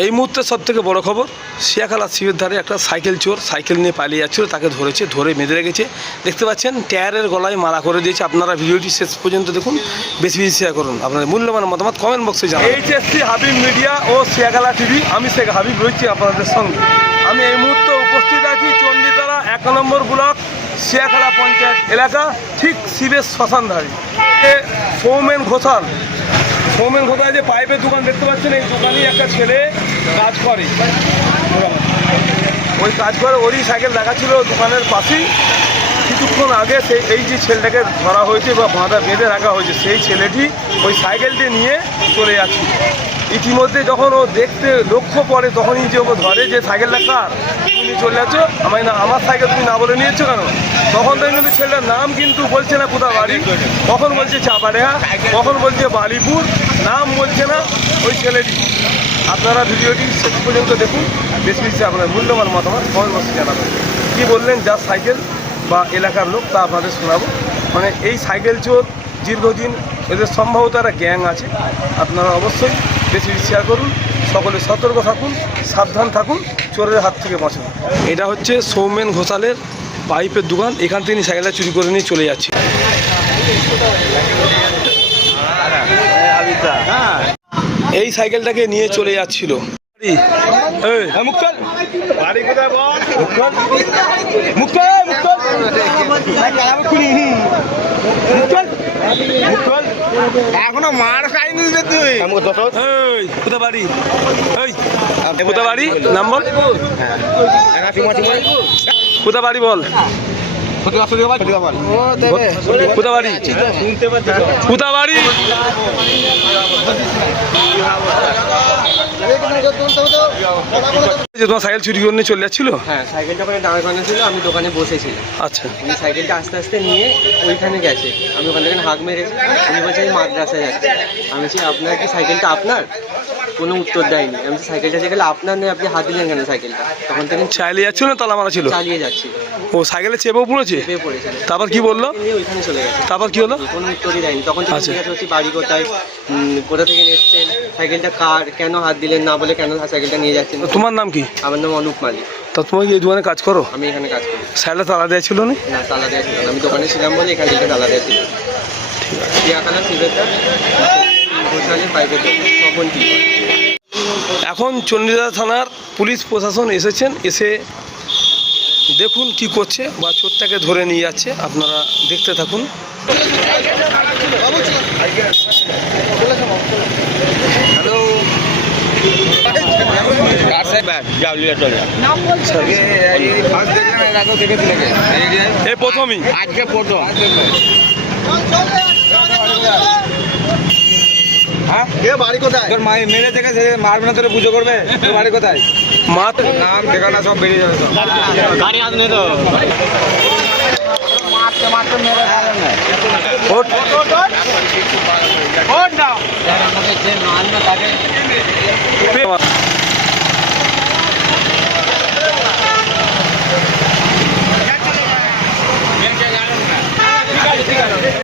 এই মুহূর্তে সবথেকে বড় খবর, শিয়াখালা শিবের ধারে একটা সাইকেল চোর সাইকেল নিয়ে পালিয়ে যাচ্ছিল, তাকে ধরেছে, ধরে বেঁধে রেখেছে। দেখতে পাচ্ছেন টায়ারের গলায় মালা করে দিয়েছে। আপনারা ভিডিওটি শেষ পর্যন্ত দেখুন, বেশি বেশি শেয়ার করুন, আপনাদের মূল্যবান মতামত কমেন্ট বক্সে জানান। এইচএসসি হাবিব মিডিয়া ও শিয়াখালা টিভি, আমি শেখ হাবিব রয়েছি আপনাদের সঙ্গে। আমি এই মুহূর্তে উপস্থিত আছি চণ্ডীতলা 1 নম্বর ব্লক শিয়াখালা পঞ্চায়েত এলাকা, ঠিক শিবের শ্মশানধারী। সৌমেন ঘোষাল যে পাইপের দোকান দেখতে পাচ্ছেন, এই দোকানেই একটা ছেলে কাজ করে, ওই কাজ করে, ওরই সাইকেল দেখা ছিল দোকানের পাশেই। কিছুক্ষণ আগে এই যে ছেলেটাকে ধরা হয়েছে বা বাঁধা বেঁধে রাখা হয়েছে, সেই ছেলেটি ওই সাইকেলটি নিয়ে চলে যাচ্ছে। ইতিমধ্যে যখন ও দেখতে লক্ষ্য পড়ে, তখনই যে ওকে ধরে যে সাইকেলটা কার, তুমি চলে যাচ্ছ, আমার সাইকেল তুমি না বলে নিয়েছো কেন? তখন তো কিন্তু ছেলেটার নাম কিন্তু বলছে না কোথা বাড়ি, কখন বলছে চাপাডেহা, কখন বলছে বালিপুর, নাম বলছে না ওই ছেলেটি। আপনারা ভিডিওটি শেষ পর্যন্ত দেখুন, বেশি বেশি আপনার মূল্যবান মতামত কমেন্ট বক্সে জানাবেন। কী বললেন যার সাইকেল বা এলাকার লোক, তা আপনাদের শোনাবো। মানে এই সাইকেল চোর দীর্ঘদিন, এদের সম্ভবত একটা গ্যাং আছে। আপনারা অবশ্যই বেশি বেশি শেয়ার করুন, সকলে সতর্ক থাকুন, সাবধান থাকুন, চোরের হাত থেকে বাঁচুন। এটা হচ্ছে সৌমেন ঘোষালের পাইপের দোকান, এখান থেকে সাইকেলটা চুরি করে নিয়ে চলে যাচ্ছে। এই সাইকেলটাকে নিয়ে চলে যাচ্ছিল। এখনো মার খাইনি যে তুই কোথা বাড়ি, কোথা বাড়ি নাম বল, কোথা বাড়ি বল, কোথা বাড়ি, কোথা বাড়ি? তোমার সাইকেল চুরি করে নিয়ে চলে যাচ্ছিল? হ্যাঁ, সাইকেলটা ওখানে দাঁড় করানো ছিল, আমি দোকানে বসেছিলাম। আচ্ছা, উনি সাইকেলটা আস্তে আস্তে নিয়ে ওইখানে গেছে, আমি ওখান থেকে হাঁক মেরেছি। উনি বলছে আমি মাদ্রাসায় যাচ্ছি। আমি বলছি আপনার কি সাইকেলটা আপনার? কোনো উত্তর দেয়নি। আমি বলছি সাইকেলটা যেগুলো আপনার নেই, আপনি হাত দিলেন কেন সাইকেলটা? তখন থেকে চালিয়ে যাচ্ছিল না তালা মারা ছিল? চালিয়ে যাচ্ছিল। ও সাইকেলে চেপেও পড়েছে? চেপে পড়েছে। তারপর কি বললো? ওইখানে চলে গেছে। তারপর কি হলো? কোনো উত্তরই দেয়নি। তখন থেকে জিজ্ঞাসা করছি বাড়ি কোথায়, কোথা থেকে এসেছেন, সাইকেলটা কার, কেন হাত দিলেন না বলে কেন সাইকেলটা নিয়ে যাচ্ছেন? তোমার নাম কি? আমার নাম অনুপ মালিক। তা তুমি কি এই দোকানে কাজ করো? আমি এখানে কাজ করি। সাইকেলটা তালা দেওয়া ছিল না? না, তালা দেওয়া ছিল না, আমি দোকানে ছিলাম বলে এখান থেকে তালা দেওয়া ছিল। শিয়াখালা শিবেরটা ঘোষালের পাইপের তখন কি। এখন চণ্ডীতলা থানার পুলিশ প্রশাসন এসেছেন, এসে দেখুন কি করছে, বা চোরটাকে ধরে নিয়ে যাচ্ছে। আপনারা দেখতে থাকুন। প্রথমই আজকে প্রথম বাড়ি কোথায়? তোর মায়ের মেরে থেকে মারবে না, তোর পুজো করবে? তোর বাড়ি কোথায়? মা নাম ঠিকানা সব বেরিয়ে যাবে। তো গাড়ি হাত নেই তো মারতে মারতে মেরে গেলেন না। ওট ওট ওট ওট না আমাদের যে মান না থাকে